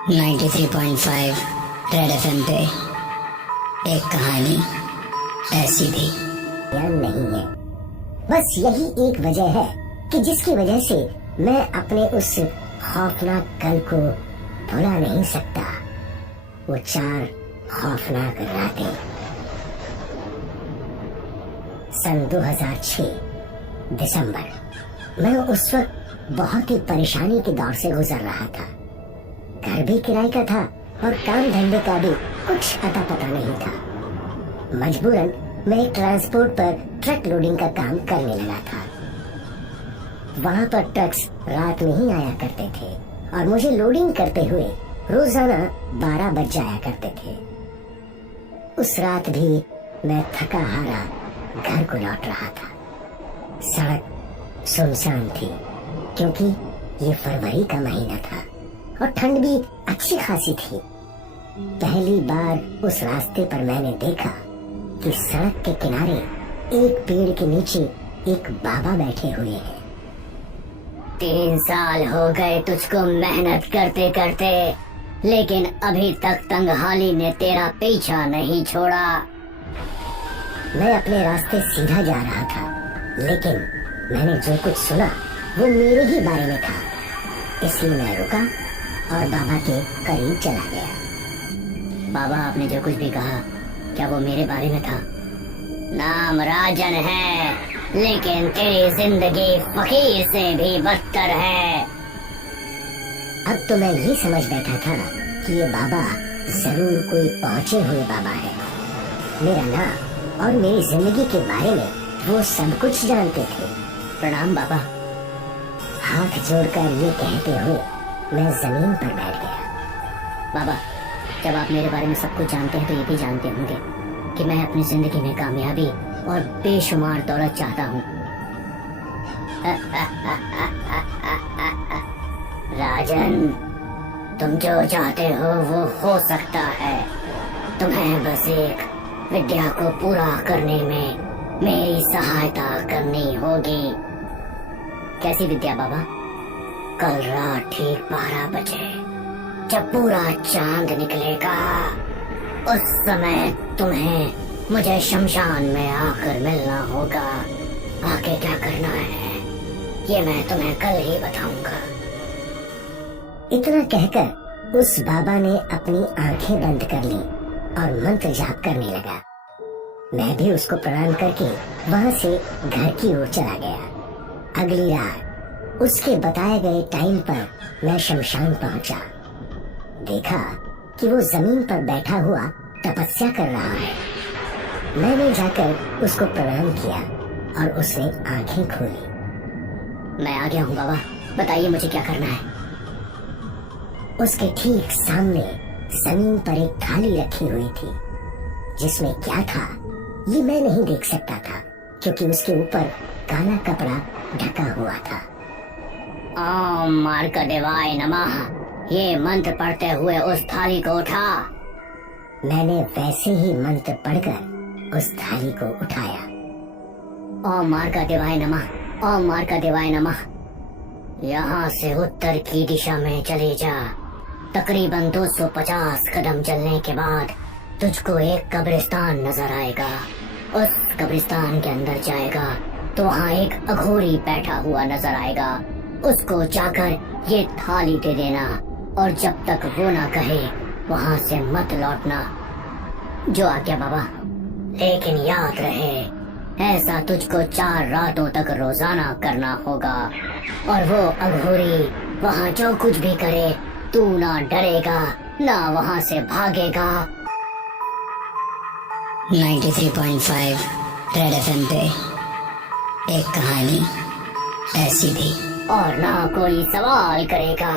93.5 red FM पे एक कहानी ऐसी भी नहीं है। बस यही एक वजह है कि जिसकी वजह से मैं अपने उस खौफनाक कल को भुला नहीं सकता। वो 4 खौफनाक रातें। सन 2006 दिसंबर। मैं उस वक्त बहुत ही परेशानी के दौर से गुजर रहा था। घर भी किराए का था और काम धंधे का भी कुछ अता पता नहीं था। मजबूरन मैं एक ट्रांसपोर्ट पर ट्रक लोडिंग का काम करने लगा था। वहाँ पर ट्रक्स रात में ही आया करते थे और मुझे लोडिंग करते हुए रोजाना 12 बज जाया करते थे। उस रात भी मैं थका हारा घर को लौट रहा था। सड़क सुनसान थी क्योंकि ये फरवरी का महीना था और ठंड भी अच्छी खासी थी। पहली बार उस रास्ते पर मैंने देखा कि सड़क के किनारे एक पेड़ के नीचे एक बाबा बैठे हुए हैं। 3 साल हो गए तुझको मेहनत करते करते, लेकिन अभी तक तंगहाली ने तेरा पीछा नहीं छोड़ा। मैं अपने रास्ते सीधा जा रहा था, लेकिन मैंने जो कुछ सुना वो मेरे ही बारे में था। इसलिए मैं रुका और बाबा के करीब चला गया। बाबा, आपने जो कुछ भी कहा, क्या वो मेरे बारे में था? नाम राजन है, लेकिन तेरी जिंदगी फकीर से भी बदतर है। अब तो मैं ये समझ बैठा था कि ये बाबा जरूर कोई पहुंचे हुए बाबा है। मेरा नाम और मेरी जिंदगी के बारे में वो सब कुछ जानते थे। प्रणाम बाबा। हाथ जोड़कर ये कहते हुए मैं जमीन पर बैठ गया। बाबा, जब आप मेरे बारे में सब कुछ जानते हैं तो ये भी जानते होंगे कि मैं अपनी जिंदगी में कामयाबी और बेशुमार दौलत चाहता हूँ। राजन, तुम जो चाहते हो वो हो सकता है। तुम्हें बस एक विद्या को पूरा करने में मेरी सहायता करनी होगी। कैसी विद्या बाबा? कल रात ठीक 12 बजे जब पूरा चांद निकलेगा, उस समय तुम्हें मुझे शमशान में आकर मिलना होगा। आगे क्या करना है ये मैं तुम्हें कल ही बताऊंगा। इतना कहकर उस बाबा ने अपनी आंखें बंद कर ली और मंत्र जाप करने लगा। मैं भी उसको प्रणाम करके वहाँ से घर की ओर चला गया। अगली रात उसके बताए गए टाइम पर मैं शमशान पहुंचा। देखा कि वो जमीन पर बैठा हुआ तपस्या कर रहा है। मैंने जाकर उसको प्रणाम किया और उसने आंखें खोली। मैं आ गया हूँ बाबा, बताइए मुझे क्या करना है। उसके ठीक सामने जमीन पर एक थाली रखी हुई थी, जिसमें क्या था ये मैं नहीं देख सकता था क्योंकि उसके ऊपर काला कपड़ा ढका हुआ था। ओम मार्कदेवाय नमः, ये मंत्र पढ़ते हुए उस थाली को उठा। मैंने वैसे ही मंत्र पढ़कर उस थाली को उठाया। ओम मार्कदेवाय नमः, ओम मार्कदेवाय नमः। यहाँ से उत्तर की दिशा में चले जा। तकरीबन 250 कदम चलने के बाद तुझको एक कब्रिस्तान नजर आएगा। उस कब्रिस्तान के अंदर जाएगा तो वहाँ एक अघोरी बैठा हुआ नजर आएगा। उसको जाकर ये थाली दे देना और जब तक वो ना कहे वहाँ से मत लौटना। जो आज्ञा बाबा। लेकिन याद रहे, ऐसा तुझको 4 रातों तक रोजाना करना होगा। और वो अघोरी वहाँ जो कुछ भी करे, तू ना डरेगा ना वहाँ से भागेगा। 93.5 रेड एफएम पे एक कहानी ऐसी भी। और ना कोई सवाल करेगा।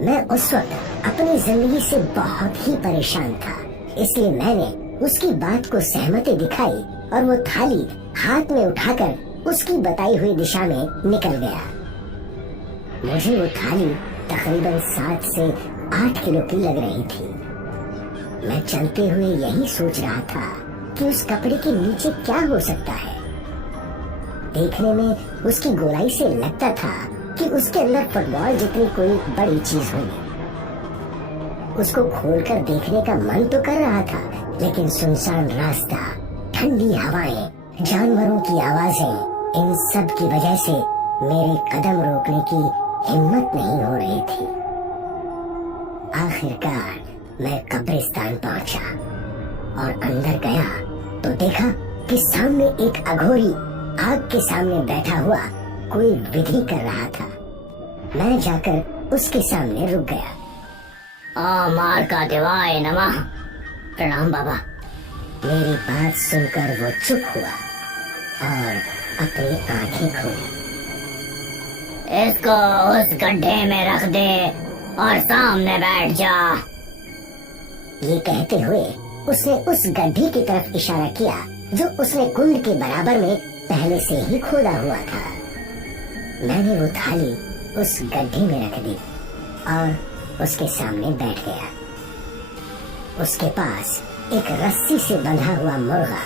मैं उस वक्त अपनी जिंदगी से बहुत ही परेशान था, इसलिए मैंने उसकी बात को सहमति दिखाई और वो थाली हाथ में उठाकर उसकी बताई हुई दिशा में निकल गया। मुझे वो थाली तकरीबन 7 से 8 किलो की लग रही थी। मैं चलते हुए यही सोच रहा था कि उस कपड़े के नीचे क्या हो सकता है। देखने में उसकी गोलाई से लगता था कि उसके अंदर फुटबॉल जितनी कोई बड़ी चीज होगी। उसको खोलकर देखने का मन तो कर रहा था, लेकिन सुनसान रास्ता, ठंडी हवाएं, जानवरों की आवाजें, इन सब की वजह से मेरे कदम रोकने की हिम्मत नहीं हो रही थी। आखिरकार मैं कब्रिस्तान पहुंचा और अंदर गया तो देखा कि सामने एक अघोरी आग के सामने बैठा हुआ कोई विधि कर रहा था। मैं जाकर उसके सामने रुक गया। ओम मार का देवाय नमः। प्रणाम बाबा। मेरी बात सुनकर वो चुप हुआ और अपनी आंखें खोली। इसको उस गड्ढे में रख दे और सामने बैठ जा। ये कहते हुए उसने उस गड्ढे की तरफ इशारा किया जो उसने कुंड के बराबर में पहले से ही खोदा हुआ था। मैंने वो थाली उस गड्ढे में रख दी और उसके सामने बैठ गया। उसके पास एक रस्सी से बंधा हुआ मुर्गा,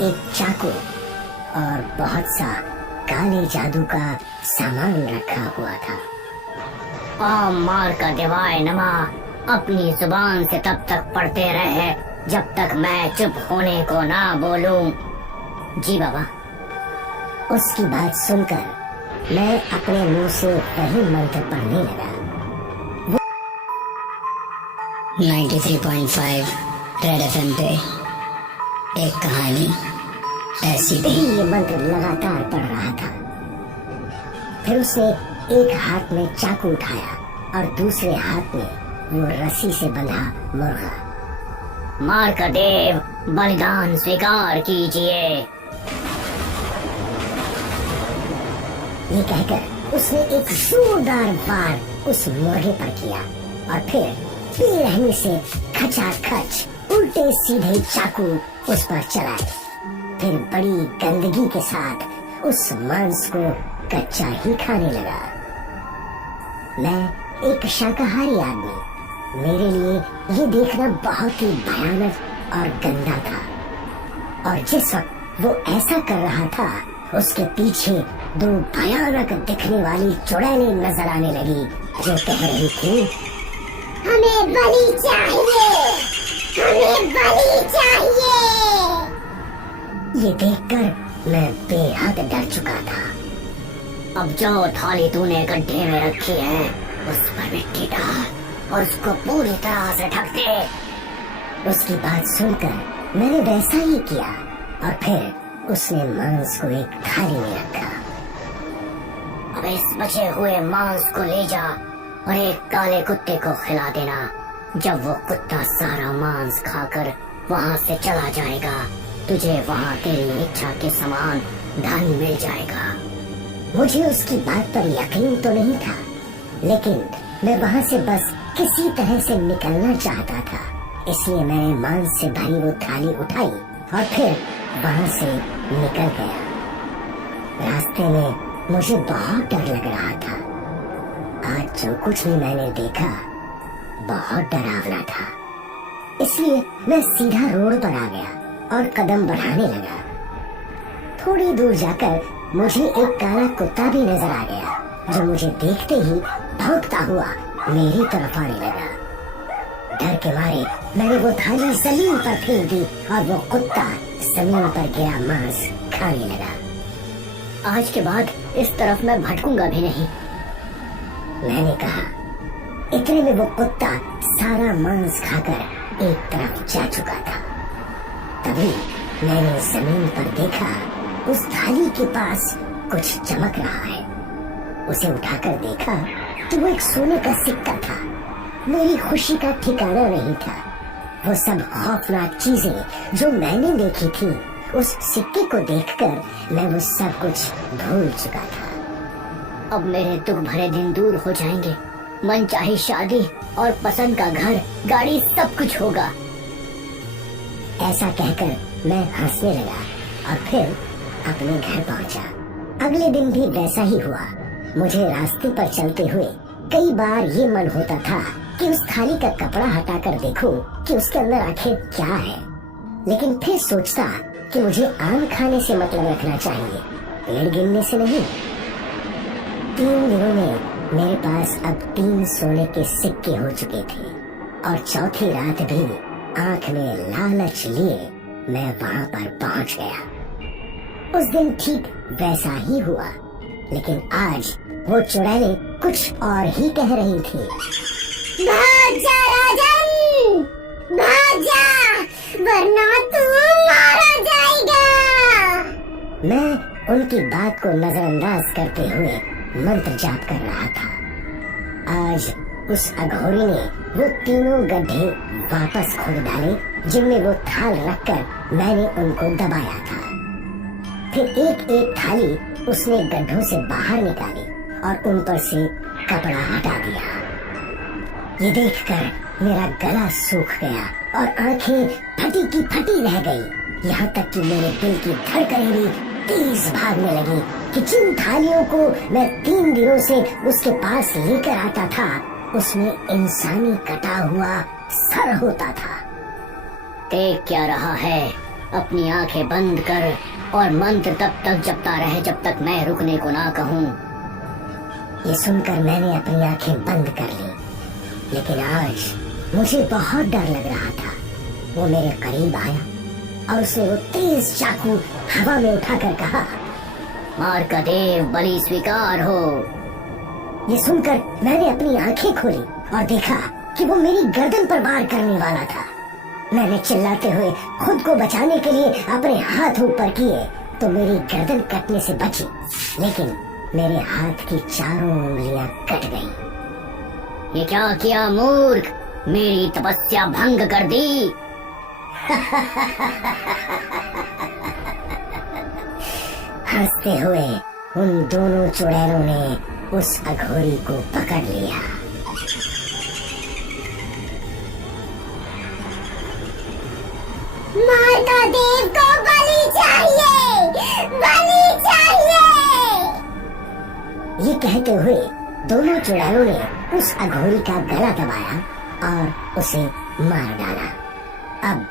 एक चाकू और बहुत सा काले जादू का सामान रखा हुआ था। ओम मार का देवाय नमः। अपनी जुबान से तब तक पढ़ते रहे जब तक मैं चुप होने को ना बोलूं। जी बाबा। उसकी बात सुनकर मैं अपने मुंह से वही मंत्र पढ़ने लगा। 93.5 रेड एफएम पे एक कहानी ऐसी थी। ये मंत्र लगातार पढ़ रहा था। फिर उसने एक हाथ में चाकू उठाया और दूसरे हाथ में वो रस्सी से बंधा मुर्गा। मार का देव बलिदान स्वीकार कीजिए। ये कहकर उसने एक जोरदार वार उस मुर्गे पर किया और फिर बेरहमी से खचाखच उल्टे सीधे चाकू उस पर चलाए। फिर बड़ी गंदगी के साथ उस मांस को कच्चा ही खाने लगा। मैं एक शाकाहारी आदमी, मेरे लिए ये देखना बहुत ही भयानक और गंदा था। और जिस वक्त वो ऐसा कर रहा था, उसके पीछे दो भयानक दिखने वाली चुड़ैलें नजर आने लगी जो कह रही थी, हमें बलि चाहिए, हमें बलि चाहिए। ये देखकर मैं बेहद डर चुका था। अब जो थाली तूने गड्ढे में रखी है उस पर मिट्टी डाल और उसको पूरी तरह से ढक दे। उसकी बात सुनकर मैंने वैसा ही किया और फिर उसने मांस को एक थाली में रखा। अब इस बचे हुए मांस को ले जा और एक काले कुत्ते को खिला देना। जब वो कुत्ता सारा मांस खाकर वहाँ से चला जाएगा, तुझे वहाँ तेरी इच्छा के समान धन मिल जाएगा। मुझे उसकी बात पर यकीन तो नहीं था, लेकिन मैं वहाँ से बस किसी तरह से निकलना चाहता था। इसलिए मैंने मांस से भरी वो थाली उठाई और फिर वहाँ से निकल गया। रास्ते में मुझे बहुत डर लग रहा था। आज जो कुछ भी मैंने देखा बहुत डरावना था। इसलिए मैं सीधा रोड पर आ गया और कदम बढ़ाने लगा। थोड़ी दूर जाकर मुझे एक काला कुत्ता भी नजर आ गया, जो मुझे देखते ही भौंकता हुआ मेरी तरफ आने लगा। डर के मारे मैंने वो थाली जमीन पर फेंक दी और वो कुत्ता जमीन पर गिरा मांस खाने लगा। आज के बाद इस तरफ मैं भटकूंगा भी नहीं, मैंने कहा। इतने में वो कुत्ता सारा मांस खाकर एक तरफ जा चुका था। तभी मैंने जमीन पर देखा, उस थाली के पास कुछ चमक रहा है। उसे उठाकर देखा तो वो एक सोने का सिक्का था। मेरी खुशी का ठिकाना नहीं था। वो सब खौफनाक चीजें जो मैंने देखी थी, उस सिक्के को देखकर मैं वो सब कुछ भूल चुका था। अब मेरे दुख भरे दिन दूर हो जाएंगे। मन चाहे शादी और पसंद का घर, गाड़ी, सब कुछ होगा। ऐसा कहकर मैं हंसने लगा और फिर अपने घर पहुंचा। अगले दिन भी वैसा ही हुआ। मुझे रास्ते पर चलते हुए कई बार ये मन होता था कि उस थाली का कपड़ा हटाकर देखूं कि उसके अंदर आखिर क्या है, लेकिन फिर सोचता कि मुझे आम खाने से मतलब रखना चाहिए, पेड़ गिनने से नहीं। 3 दिनों में मेरे पास अब 3 सोने के सिक्के हो चुके थे। और चौथी रात भी आंख में लालच लिए मैं वहां पर पहुंच गया। उस दिन ठीक वैसा ही हुआ, लेकिन आज वो चुड़ैलें कुछ और ही कह रही थी। भाग जा राजन, भाग जा, वरना तू मारा जाएगा। मैं उनकी बात को नजरअंदाज करते हुए मंत्र जाप कर रहा था। आज उस अघोरी ने वो तीनों गड्ढे वापस खोद डाले जिनमें वो थाल रखकर मैंने उनको दबाया था। फिर एक एक थाली उसने गड्ढों से बाहर निकाली और उन पर से कपड़ा हटा दिया। ये देखकर मेरा गला सूख गया और आंखें फटी की फटी रह गई। यहाँ तक कि मेरे दिल की धड़कनें भी तेज भागने लगी कि जिन थालियों को मैं 3 दिनों से उसके पास लेकर आता था उसमें इंसानी कटा हुआ सर होता था। देख क्या रहा है? अपनी आंखें बंद कर और मंत्र तब तक जपता रहे जब तक मैं रुकने को ना कहूँ। ये सुनकर मैंने अपनी आंखें बंद कर ली, लेकिन आज मुझे बहुत डर लग रहा था। वो मेरे करीब आया और उसने वो तेज चाकू हवा में उठाकर कहा, मार का देव बलि स्वीकार हो। ये सुनकर मैंने अपनी आंखें खोली और देखा कि वो मेरी गर्दन पर वार करने वाला था। मैंने चिल्लाते हुए खुद को बचाने के लिए अपने हाथ ऊपर किए तो मेरी गर्दन कटने से बची, लेकिन मेरे हाथ की चारों उंगलियां कट गईं। ये क्या किया मूर्ख? मेरी तपस्या भंग कर दी। हंसते हुए उन दोनों चुड़ैलों ने उस अघोरी को पकड़ लिया। मार्का देव को बलि चाहिए, बलि चाहिए। ये कहते हुए दोनों चुड़ैलों ने उस अघोरी का गला दबाया और उसे मार डाला। अब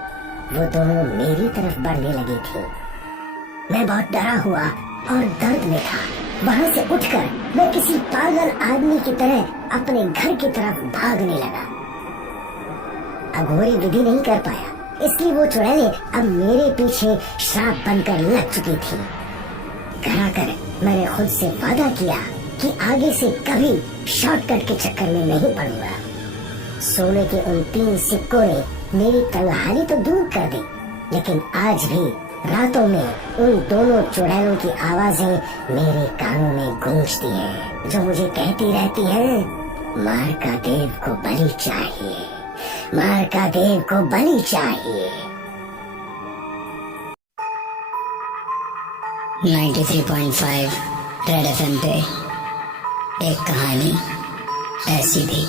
वो दोनों मेरी तरफ बढ़ने लगी थी। मैं बहुत डरा हुआ और दर्द में था। वहां से उठकर मैं किसी पागल आदमी की तरह अपने घर की तरफ भागने लगा। अघोरी विधि नहीं कर पाया, इसलिए वो चुड़ैलें अब मेरे पीछे श्राप बनकर लग चुकी थी। घर आकर मैंने खुद से वादा किया कि आगे से कभी शॉर्टकट के चक्कर में नहीं पड़ूंगा। सोने के उन 3 सिक्कों ने मेरी तंगहाली तो दूर कर दी, लेकिन आज भी रातों में उन दोनों चुड़ैलों की आवाजें मेरे कानों में गूंजती हैं, जो मुझे कहती रहती हैं, मार्का देव को बलि चाहिए, मार्का देव को बलि चाहिए। 93.5 रेड एफएम पे एक कहानी ऐसी थी।